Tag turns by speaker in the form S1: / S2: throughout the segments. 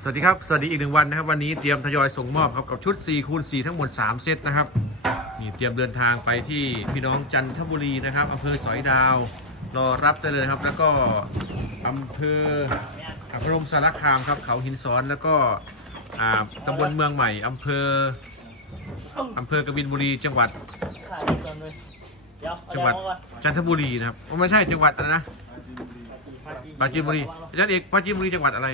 S1: สวัสดีครับ สวัสดีอีกหนึ่งวันนะครับ วันนี้เตรียมทยอยส่งมอบครับกับชุด4คูณ4ทั้งหมด 3 เซตนะครับนี่เตรียมเดินทางไปที่พี่น้องจันทบุรีนะครับอำเภอสอยดาว รอรับได้เลยครับ แล้วก็อำเภอพนมสารคามครับ เขาหินซ้อนแล้วก็อ่าตำบลเมืองใหม่อำเภออำเภอกบินบุรีจังหวัดจังหวัด
S2: เอาก่อน
S1: จันทบุรีนะครับอ๋อไม่ใช่จังหวัดอะนะปราจีนบุรีอาจารย์เอกปราจีนบุรีจังหวัดอะไร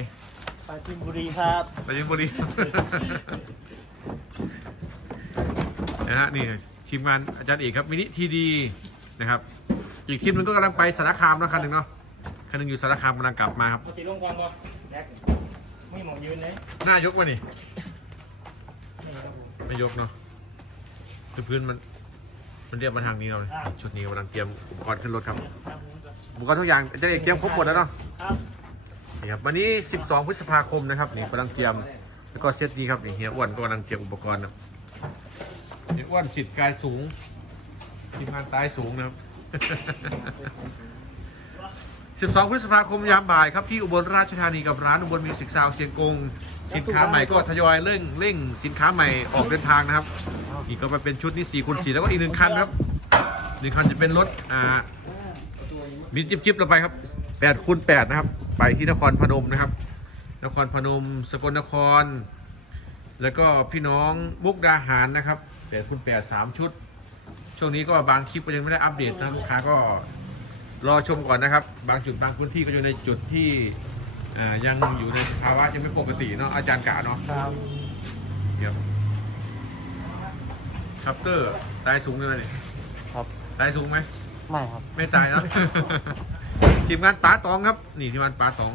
S2: ปราจีนบุรีครับ
S1: ปราจีนบุรี นะฮะนี่ทีมงานอาจารย์เอกครับมินิทีดีนะครับ อีกทีมหนึงก็กำลังไปสารคามนะคันหนึ่งเนาะคันหนึ่งอยู่สารคามกำลังกลับมาครับ
S2: เอาตีลงก่อนบ่แยกไม่หมองยืนเลย
S1: หน้ายกวะนี่
S2: นี่ครับผม
S1: ไม่ยกเนาะคือพื้นมัน มันเรียบมาทางนี้เราเลยชุดนี้กำลังเตรียมอุปกรณ์ขึ้นรถครับ
S2: ครับผมก่อน
S1: อุปกรณ์ทุกอย่างอาจารย์เอกเตรียมครบหมดแล้วเนาะ
S2: ครับ
S1: นี่ครับวันนี้ 12 พฤษภาคมนะครับนี่กำลังเตรียมแล้วก็เซตนี้ครับนี่เฮียอ้วนก็กำลังเตรียมอุปกรณ์นะเฮียอ้วนจิตกายสูงทีมงานตายสูงนะครับ 12 พฤษภาคมยามบ่ายครับที่อุบลราชธานีกับร้านอุบลมิวสิกซาวเชียงกง สินค้าใหม่ก็ทยอยเร่งเร่งสินค้าใหม่ออกเดินทางนะครับนี่ก็มาเป็นชุดนี้4คูณ4แล้วก็อีกหนึ่งคันครับหนึ่งคันจะเป็นรถอ่ามีจิบจิบเราไปครับ 8คูณ8นะครับ ไปที่นครพนมนะครับ นครพนม สกลนคร แล้วก็พี่น้องมุกดาหารนะครับ8คูณ8 3ชุด ช่วงนี้ก็บางคลิปก็ยังไม่ได้อัปเดตนะลูกค้าก็รอชมก่อนนะครับ บางจุดบางพื้นที่ก็อยู่ในจุดที่อ่ายังอยู่ในภาวะยังไม่ปกติเนาะอาจารย์กะเนาะ
S2: ครับ
S1: เดี๋ยวคัปเตอร์ตายสูงเลยไหมเนี่ย
S2: ครับ
S1: ตายสูงไหม
S2: ไม่ครับ
S1: ไม่ตายเนอะ ทีมงานป๋าตองครับ นี่ทีมงานป๋าตอง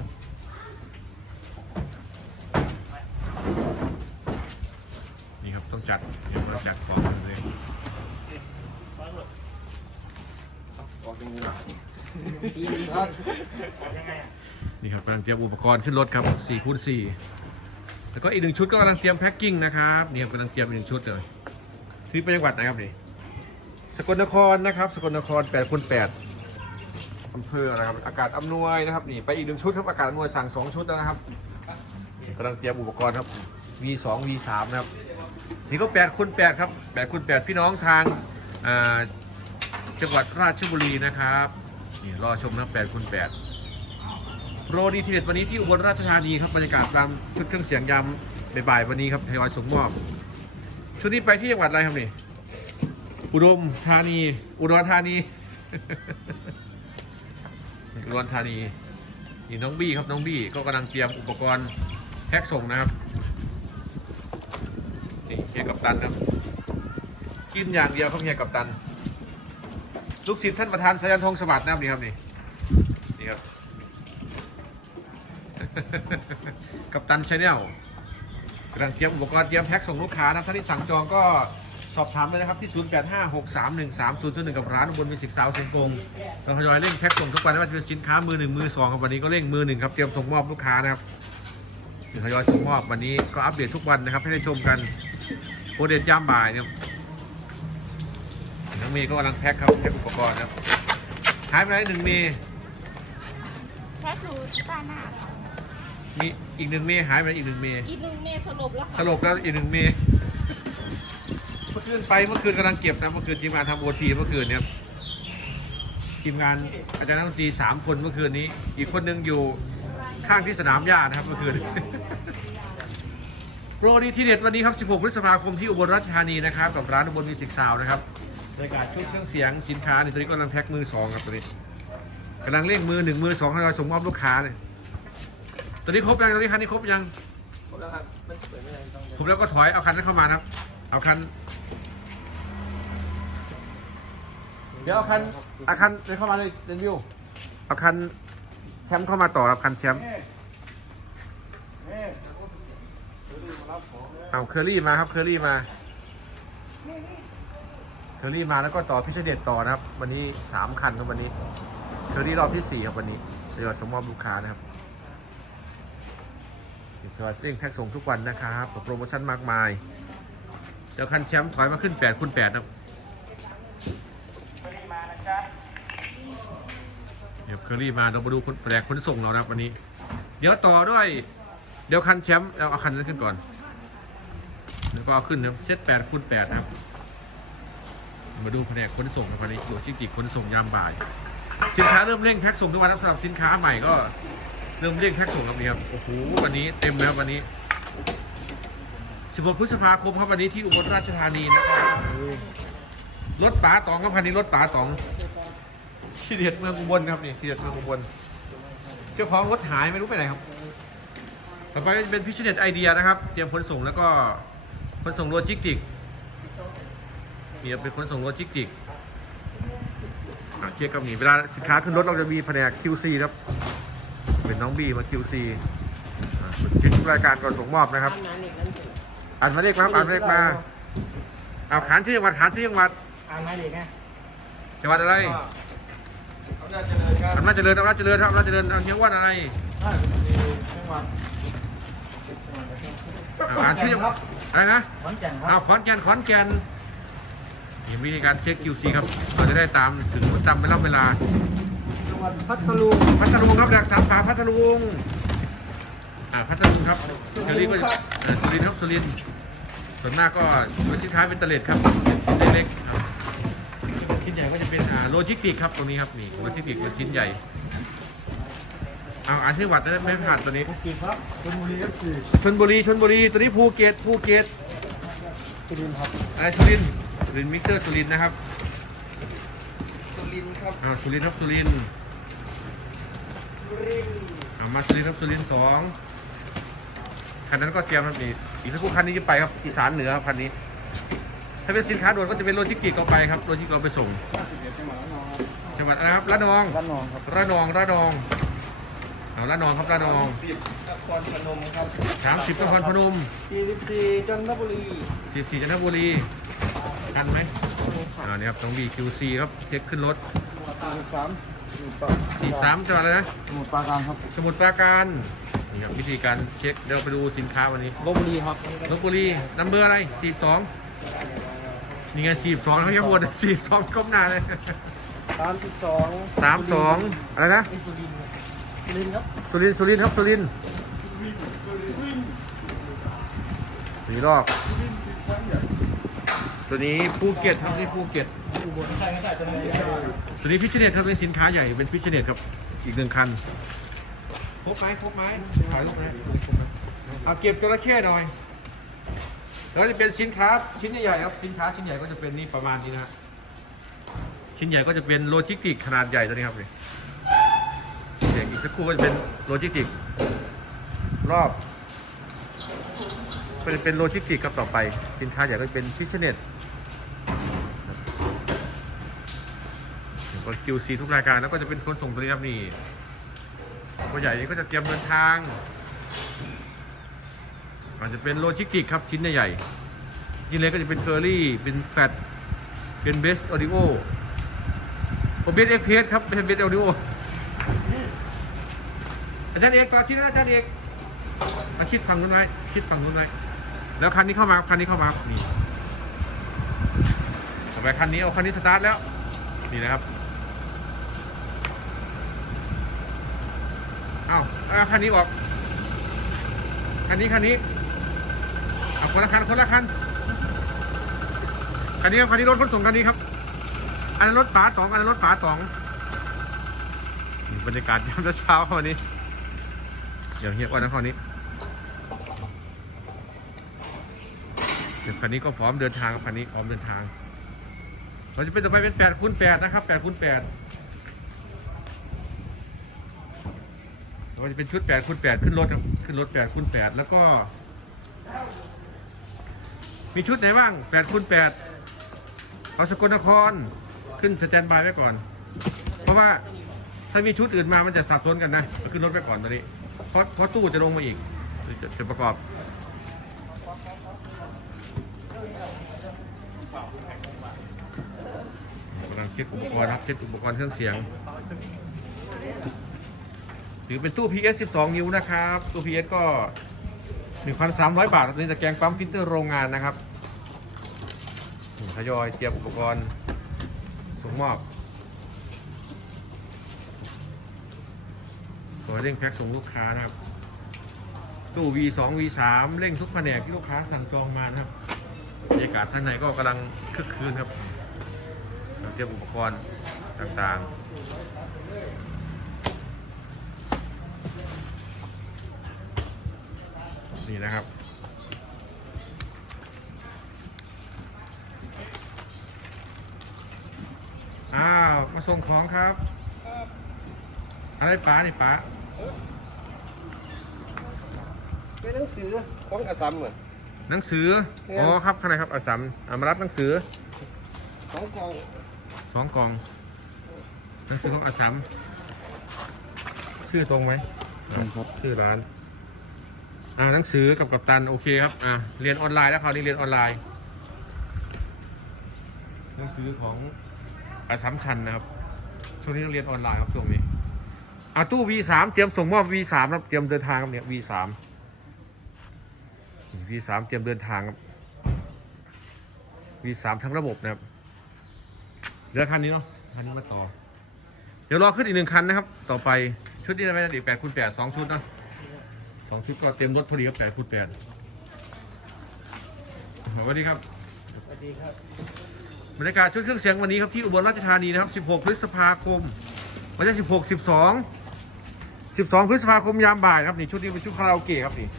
S1: นี่ครับต้องจัดเดี๋ยวเราจัดกล่องเลย
S2: ยังไงอะ
S1: นี่ครับกำลังเตรียมอุปกรณ์ขึ้นรถครับ4คูณ4แล้วก็อีกหนึ่งชุดก็กำลังเตรียมแพ็คกิ้งนะครับนี่ครับกำลังเตรียมอีกหนึ่งชุดเลยที่ไปจังหวัดไหนครับนี่สกลนครนะครับ สกลนคร8คูณ8 อำเภออะไรครับอากาศอำนวยนะครับนี่ไปอีกหนึ่งชุดครับอากาศอำนวยสั่งสองชุดแล้วนะครับกำลังเตรียมอุปกรณ์ครับ V2 V3 นะครับนี่ก็8คูณ8ครับ8คูณ8พี่น้องทางจังหวัดราชบุรีนะครับนี่รอชมนะ8คูณ8โปรดีทีเด็ดวันนี้ที่อุบลราชธานีครับบรรยากาศตามชุดเครื่องเสียงยามบ่ายๆวันนี้ครับทยอยส่งมอบชุดนี้ไปที่จังหวัดอะไรครับนี่อุดมธานี อุดรธานี อุดรธานีนี่น้องบี้ครับน้องบี้ก็กำลังเตรียมอุปกรณ์แพ็กส่งนะครับนี่เฮียกับตันครับกินอย่างเดียวครับเฮียกับตันลูกศิษย์ท่านประธานสายันทองสวัสดิ์นะครับนี่ครับนี่นี่ครับกับตันชาแนลกำลังเตรียมอุปกรณ์เตรียมแพ็คส่งลูกค้านะท่านที่สั่งจองก็ สอบถามเลยนะครับที่ 0856313001 กับร้านอุบลมิวสิกซาวเซนกงเราทยอยเร่งแพ็คส่งทุกวันไม่ว่าจะเป็นสินค้ามือหนึ่งมือสองครับวันนี้ก็เร่งมือหนึ่งครับเตรียมส่งมอบลูกค้านะครับทยอยส่งมอบวันนี้ก็อัปเดตทุกวันนะครับให้ได้ชมกันโปรเดตยามบ่ายเนี่ยน้องเมย์ก็กำลังแพ็คครับแพ็คอุปกรณ์นะครับหายไปไหนหนึ่งเมย์
S3: แค่ดูต้าหน้า
S1: มีอีกหนึ่งเมย์หายไปไหนอีกหนึ่งเมย์
S3: อีกหนึ่งเมย์สลบแล้ว
S1: สรุปแล้วอีกหนึ่งเมย์ เมื่อคืนไปเมื่อคืนกำลังเก็บนะเมื่อคืนทีมงานทำโอทีเมื่อคืนเนี่ยทีมงานอาจารย์นักดนตรีสามคนเมื่อคืนนี้ อีกคนหนึงอยู่ข้างที่สนามหญ้านะครับเมื่อคืนโปรดีทีเด็ดวันนี้ครับ 16 พฤษภาคมที่อุบลราชธานีนะครับ กับร้านอุบลมิวสิกซาวนะครับบรรยากาศชุดเครื่องเสียงสินค้าในตัวนี้กำลังแพ็คมือสองครับตัวนี้กำลังเร่งมือหนึ่งมือสองให้เราส่งมอบลูกค้าเนี่ยตัวนี้ครบยังตัวนี้คันนี้ครบยังผมแล้วก็ถอยเอาคันนั้นเข้ามานะครับ เอาคัน เดี๋ยวเอาคันเอาคันเดินเข้ามาเลยเดนวิวเอาคันแชมป์เข้ามาต่อครับคันแชมป์เอาเคอรี่มาครับเคอรี่มาเคอรี่มาแล้วก็ต่อพิเศษเด็ดต่อนะครับ วันนี้สามคันครับวันนี้เคอรี่รอบที่สี่ครับวันนี้เดี๋ยวสมมอบลูกค้านะครับสวัสดีเร่งแพ็กส่งทุกวันนะครับโปรโมชั่นมากมายเดี๋ยวคันแชมป์ถอยมาขึ้น8คูณ8ครับ ดี๋ยวเคอรี่มาเรามาดูคนแปลกคนส่งเรานะครับวันนี้ เดี๋ยวต่อด้วย เดี๋ยวคันแชมป์เราเอาคันนั้นขึ้นก่อนแล้วก็เอาขึ้นนะเซตแปดคูณแปดครับ มาดูแผนกขนส่งในพันนี้โลจิสติกขนส่งยามบ่าย สินค้าเริ่มเร่งแพ็คส่งทุกวันครับสำหรับสินค้าใหม่ก็เริ่มเร่งแพ็คส่งครับนี่ครับโอ้โหวันนี้เต็มแล้ววันนี้16พฤษภาคมครับวันนี้ที่อุบลราชธานีนะครับรถป๋าตองครับพันนี้รถป๋าตอง ที่เด็ดเมืองอุบลครับนี่ที่เด็ดเมืองอุบลเจ้าของรถหายไม่รู้ไปไหนครับต่อไปก็จะเป็นพิเศษไอเดียนะครับ เตรียมขนส่งแล้วก็ขนส่งโลจิสติกนี่เป็นขนส่งโลจิสติกอะเช็คกับนี่เวลาสินค้าขึ้นรถเราจะมีแผนก QC ครับเป็นน้องบีมา QC อะเช็คทุกรายการก่อนส่งมอบนะครับอ่านหมายเลขมาครับอ่านหมายเลขมาเอาขานชื่อจังหวัดขานชื่อจังหวัด
S2: อ่านไม้เหล็กไง
S1: จังหวัดอะไร
S2: อำนาจเจริญครับ
S1: อำนาจเจริญอำนาจเจริญครับอำนาจเจริญเอาเฮียอ้วนอะไร
S2: จังหวัด
S1: เอาอ่านชื่อจังหวัดอะไรนะ
S2: ขอนแก่นค
S1: เอา
S2: รับ
S1: ขอนแก่นขอนแก่นนี่วิธีการเช็ค QC ครับ เราจะได้ตามถึงจำเวลาเวลา
S2: จังหวัดพัทลุง
S1: พัทลุงครับแหลกสามขาพัทลุง อ่าพัทลุงครับเดี๋ยวนี้ก็จะเอ่อสุรินทร์ครับสุรินทร์ส่วนมากก็ตัวชิ้นท้ายเป็นตะเล็ดครับชิ้นเล็กๆครับ ชิ้นใหญ่ก็จะเป็นอ่าโลจิสติกครับตรงนี้ครับนี่โลจิสติกเป็นชิ้นใหญ่เอาอ่านชื่อวัดได้ไหม่ผ่านตัวนี้
S2: ภูเก็ตครับชลบุรีครับสี่
S1: ชนบุรีชนบุรีตัวนี้ภูเก็ตภูเก็ต
S2: สุรินทร์ครับ
S1: อะไรสุรินทร์สุรินทร์มิกเซอร์สุรินทร์นะครับ
S2: สุรินทร์ครับ
S1: อ่าสุรินทร์ครับสุรินทร์อ่ามาสุรินทร์ครับสุรินทร์สองคันนั้นก็เตรียมครับนี่อีกสักครู่คันนี้จะไปครับอีสานเหนือครับคันนี้ ถ้าเป็นสินค้าด่วนก็จะเป็นโลจิสติกเอาไปครับโลจิสติกเราไปส่งจังหวัดอะไรครับระนอง
S2: ระนองครับ
S1: ระนองระนองเอาระนองครับระนอง
S2: สิบนครพนมครับ
S1: สามสิบนครพนม
S2: สี่สิบสี่จันทบุรี
S1: สี่สี่จันทบุรีกันไหมอ่านี่ครับต้องบีคิวซีครับเช็คขึ้นรถ
S2: สี่สิบสาม
S1: สี่สามจังหวัดอะไรนะ
S2: สมุทรปราการครับ
S1: สมุทรปราการนี่ครับวิธีการเช็คเดี๋ยวเราไปดูสินค้าวันนี้
S2: ลบบุรีครับ
S1: ลบบุรีนัมเบอร์อะไรสี่สอง นี่ไงสี่สองเขาจะวนสี่สองก้มหน้าเลย
S2: สามสิบสอง
S1: สามสองอะไรนะ
S2: สุรินทร์สุรินทร์ครับ
S1: สุรินทร์สุรินทร์ครับสุรินทร์สีรอบตัวนี้ภูเก็ตครับนี่ภูเก็ต
S2: อุบลไม่ใช่ไม่ใช่ตัวนี้
S1: ตัวนี้พิเศษครับเป็นสินค้าใหญ่เป็นพิเศษครับอีกหนึ่งคันครบไหมครบไหมถ่ายรูปไหมเอาเก็บจระเข้หน่อย แล้วจะเป็นสินค้าชิ้นใหญ่ๆครับสินค้าชิ้นใหญ่ก็จะเป็นนี่ประมาณนี้นะชิ้นใหญ่ก็จะเป็นโลจิสติกขนาดใหญ่ตัวนี้ครับนี่เดี๋ยวอีกสักครู่ก็จะเป็นโลจิสติกรอบก็จะเป็นโลจิสติกครับต่อไป สินค้าใหญ่ก็จะเป็นพิเศษก็ QC ทุกรายการแล้วก็จะเป็นคนส่งตัวนี้ครับนี่ตัวใหญ่นี่ก็จะเตรียมเดินทาง อาจจะเป็นโลจิสติกครับ ชิ้นใหญ่ๆชิ้นเล็กก็จะเป็นเคอรี่ เป็นแฟตเป็นเบสออดิโอโอเบสเอ็กเพสครับเป็นเบสออดิโออาจารย์เอกต่อชิ้นนะอาจารย์เอกมาคิดฝั่งนู้นไว้คิดฝั่งนู้นไว้แล้วคันนี้เข้ามาคันนี้เข้ามานี่ต่อไปคันนี้เอาคันนี้สตาร์ทแล้ว นี่นะครับเอาเอาคันนี้ออก คันนี้ คันนี้ คนละคันคนละคันคันนี้ครับคันนี้รถขนส่งคันนี้ครับ อันนั้นรถป๋าตองอันนั้นรถป๋าตองบรรยากาศยามเช้าวันนี้ เดี๋ยวเฮียวันนะข้อนี้เดี๋ยวคันนี้ก็พร้อมเดินทางครับคันนี้พร้อมเดินทาง เราจะเป็นต่อไปเป็นแปดคูณแปดนะครับแปดคูณแปดก็จะเป็นชุด8คูณ8ขึ้นรถครับขึ้นรถ8คูณ8แล้วก็ มีชุดไหนบ้าง8คูณ8เอาสกลนครขึ้นสแตนบายไว้ก่อน เพราะว่าถ้ามีชุดอื่นมามันจะสับสนกันนะขึ้นรถไปก่อนตอนนี้เพราะเพราะตู้จะลงมาอีกจะจะประกอบกำลังเช็คอุปกรณ์ครับเช็คอุปกรณ์เครื่องเสียงถือเป็นตู้ PS 12 นิ้วนะครับ ตู้ PS ก็ 1,300 บาทนี่จะแกงปั๊มพิมพ์เตอร์โรงงานนะครับทยอยเตรียมอุปกรณ์ส่งมอบขอเร่งแพ็คส่งลูกค้านะครับ ตู้ V2 V3 เร่งทุกแผนกที่ลูกค้าสั่งจองมานะครับบรรยากาศข้างในก็กำลังคึกคืนครับเราเตรียมอุปกรณ์ต่างๆ นี่นะครับ อ้าว มาส่งของครับ อะไรป๋านี่ป๋า
S2: เป็นหนังสือของกระซำเหมือน
S1: หนังสือ อ๋อครับข้างในครับอาสัมอามารับหนังสือ
S2: สองกล่อง
S1: สองกล่องหนังสือของอาสัมชื่อตรงไหม
S2: ครับ
S1: ชื่อร้าน อ่าหนังสือกับกัปตันโอเคครับอ่าเรียนออนไลน์แล้วคราวนี้เรียนออนไลน์ หนังสือของอาสัมชันนะครับช่วงนี้ต้องเรียนออนไลน์ครับช่วงนี้อ่าตู้ V3 เตรียมส่งมอบ V3 ครับเตรียมเดินทางครับเนี่ย V3 V3 เตรียมเดินทางครับ V3 ทั้งระบบนะครับเหลือคันนี้เนาะคันนี้มาต่อ เดี๋ยวรอขึ้นอีกหนึ่งคันนะครับ ต่อไปชุดนี้อะไรนะเด็กแปดคูณแปดสองชุดเนะ สองชุดก็เต็มรถพอดีครับแปดคูณแปดสวัสดีครับ
S2: สวัสดีครับ
S1: บรรยากาศชุดเครื่องเสียงวันนี้ครับที่อุบลราชธานีนะครับ 16 พฤษภาคมไม่ใช่16 12 12 พฤษภาคมยามบ่ายครับนี่ชุดนี้เป็นชุดคาราโอเกะครับนี่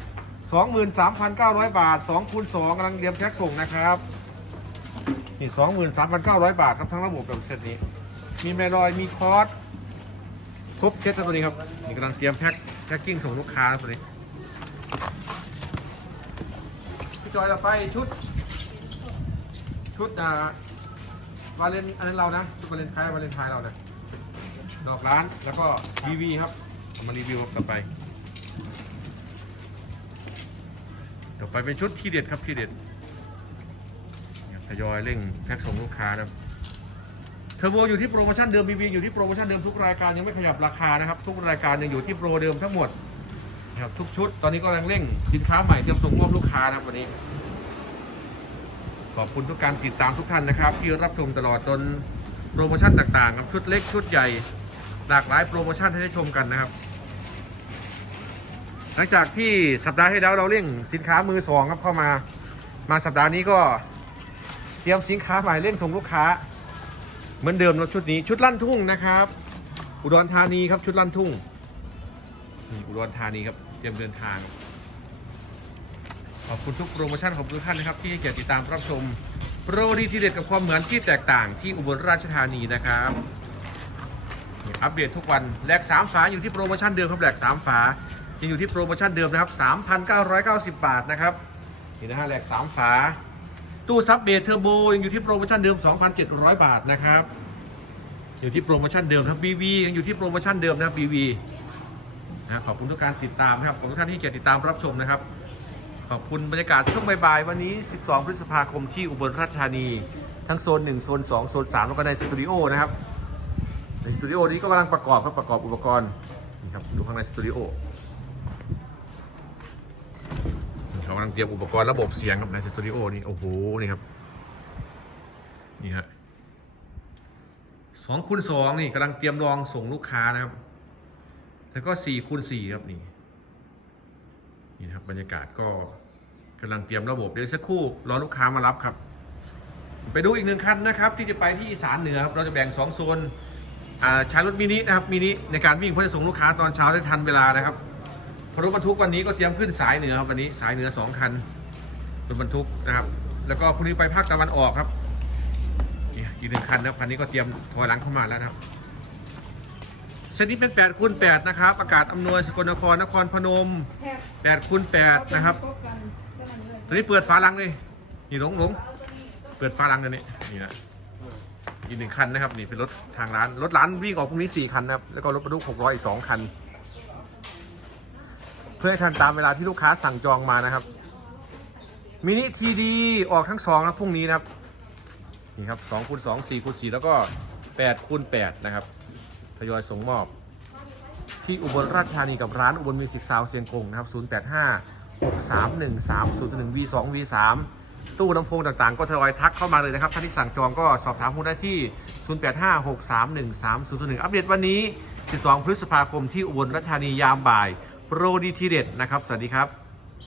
S1: 23,900 บาท2คูณ2กำลังเตรียมแพ็คส่งนะครับนี่23,900 บาทครับทั้งระบบกับเซตนี้ มีแมรอยมีคอร์สครบเซตครับตัวนี้ครับนี่กำลังเตรียมแพ็คแพ็คกิ้งส่งลูกค้าครับตัวนี้ พี่จอยเราไปชุด ชุดอ่าวาเลนอันนั้นเรานะชุดวาเลนไทน์วาเลนไทน์เรานะดอกร้านแล้วก็วีวีครับเอามารีวิวต่อไปต่อไปเป็นชุดที่เด็ดครับที่เด็ดทยอยเร่งแพ็คส่งลูกค้านะเทอร์โบอยู่ที่โปรโมชั่นเดิมบีบีอยู่ที่โปรโมชั่นเดิมทุกรายการยังไม่ขยับราคานะครับ ทุกรายการยังอยู่ที่โปรเดิมทั้งหมด นะครับทุกชุดตอนนี้ก็กำลังเร่งสินค้าใหม่เตรียมส่งมอบลูกค้านะครับวันนี้ ขอบคุณทุกการติดตามทุกท่านนะครับ ที่รับชมตลอดจนโปรโมชั่นต่างๆครับชุดเล็กชุดใหญ่หลากหลายโปรโมชั่นให้ได้ชมกันนะครับ หลังจากที่สัปดาห์ที่แล้วเราเร่งสินค้ามือสองครับเข้ามา มาสัปดาห์นี้ก็เตรียมสินค้าใหม่เร่งส่งลูกค้า เหมือนเดิมรถชุดนี้ชุดลั่นทุ่งนะครับ อุดรธานีครับชุดลั่นทุ่ง อุดรธานีครับเตรียมเดินทาง ขอบคุณทุกโปรโมชั่นของทุกท่านนะครับ ที่ให้เกียรติติดตามรับชม โปรดีทีเด็ดกับความเหมือนที่แตกต่างที่อุบลราชธานีนะครับอัปเดตทุกวันแหลก3ฝาอยู่ที่โปรโมชั่นเดิมครับแหลก3ฝายังอยู่ที่โปรโมชั่นเดิมนะครับ3,990 บาทนะครับนี่นะฮะแหลก3ฝาตู้ซับเบทเทอร์โบยังอยู่ที่โปรโมชั่นเดิม 2,700 บาทนะครับอยู่ที่โปรโมชั่นเดิมครับ BV ยังอยู่ที่โปรโมชั่นเดิมนะครับ BV นะขอบคุณทุกการติดตามนะครับขอบคุณทุกท่านที่เกียรติดตามรับชมนะครับ ขอบคุณบรรยากาศช่วงบ่ายๆวันนี้ 12 พฤษภาคมที่อุบลราชธานี ทั้งโซน 1 โซน 2 โซน 3 แล้วก็ในสตูดิโอนะครับในสตูดิโอนี้ก็กำลังประกอบครับประกอบอุปกรณ์นี่ครับดูข้างในสตูดิโอเขากำลังเตรียมอุปกรณ์ระบบเสียงครับในสตูดิโอนี่โอ้โหนี่ครับนี่ฮะสองคูณสองนี่กำลังเตรียมรองส่งลูกค้านะครับ แล้วก็สี่คูณสี่ครับนี่นี่นะครับบรรยากาศก็กำลังเตรียมระบบเดี๋ยวสักครู่รอลูกค้ามารับครับ ไปดูอีกหนึ่งคันนะครับ ที่จะไปที่อีสานเหนือครับเราจะแบ่งสองโซนใช้รถมินินะครับมินิในการวิ่งเพื่อจะส่งลูกค้าตอนเช้าได้ทันเวลานะครับพราะรถบรรทุกวันนี้ก็เตรียมขึ้นสายเหนือครับวันนี้สายเหนือสองคันรถบรรทุกนะครับ แล้วก็พรุ่งนี้ไปภาคตะวันออกครับอีกหนึ่งคันนะครับคันนี้ก็เตรียมถอยหลังเข้ามาแล้วนะครับ เซตนี้เป็น8คูณ8นะครับอากาศอำนวยสกลนครนครพนม8คูณ8นะครับตอนนี้เปิดฝาลังเลยนี่หลงหลงเปิดฝาลังเดี๋ยวนี้นี่นะอีกหนึ่งคันนะครับนี่เป็นรถทางร้านรถร้านวิ่งออกพรุ่งนี้4คันนะครับแล้วก็รถบรรทุก600อีก2คัน เพื่อให้ทันตามเวลาที่ลูกค้าสั่งจองมานะครับมินิทีดีออกทั้งสองนะพรุ่งนี้นะครับนี่ครับ2คูณ2 4คูณ4แล้วก็8คูณ8นะครับ ยอยส่งมอบ ที่อุบลราชธานีกับร้านอุบลมิวสิกซาวเซียงกงนะครับ 085631301V2V3 ตู้ลำโพงต่างๆ ก็ทยอยทักเข้ามาเลยนะครับท่านที่สั่งจองก็สอบถามคุณได้ที่ 085 631 30 1อัปเดตวันนี้ 12 พฤษภาคมที่อุบลราชธานียามบ่าย โปรดีทีเด็ดนะครับ สวัสดีครับ